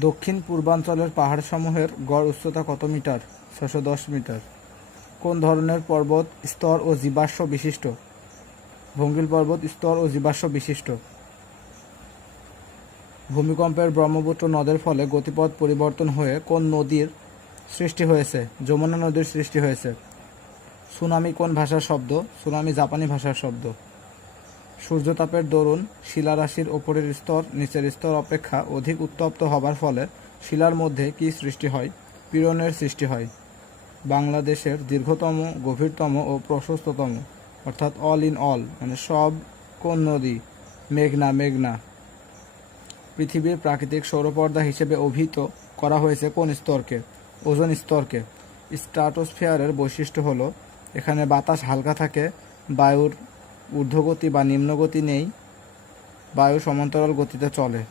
দক্ষিণ পূর্বাঞ্চলের পাহাড়সমূহের গড় উচ্চতা কত মিটার? 610 মিটার। কোন ধরনের পর্বত স্তর ও জীবাশ্ম বিশিষ্ট? ভঙ্গিল পর্বত স্তর ও জীবাশ্ম বিশিষ্ট। ভূমিকম্পের ব্রহ্মপুত্র নদের ফলে গতিপথ পরিবর্তন হয়ে কোন নদীর সৃষ্টি হয়েছে? যমুনা নদীর সৃষ্টি হয়েছে। সুনামি কোন ভাষার শব্দ? সুনামি জাপানি ভাষার শব্দ। সূর্যতাপের দরুন শিলারাশির ওপরের স্তর নিচের স্তর অপেক্ষা অধিক উত্তপ্ত হবার ফলে শিলার মধ্যে কি সৃষ্টি হয়? পীড়নের সৃষ্টি হয়। বাংলাদেশের দীর্ঘতম, গভীরতম ও প্রশস্ততম অর্থাৎ অল ইন অল মানে সব কোন নদী? মেঘনা। পৃথিবীর প্রাকৃতিক সৌরপর্দা হিসেবে অভিহিত করা হয়েছে কোন স্তরকে? ওজোন স্তরকে। স্ট্রাটোস্ফিয়ারের বৈশিষ্ট্য হলো এখানে বাতাস হালকা থাকে, বায়ুর ঊর্ধ্বগতি বা নিম্নগতি নেই, বায়ু সমান্তরাল গতিতে চলে।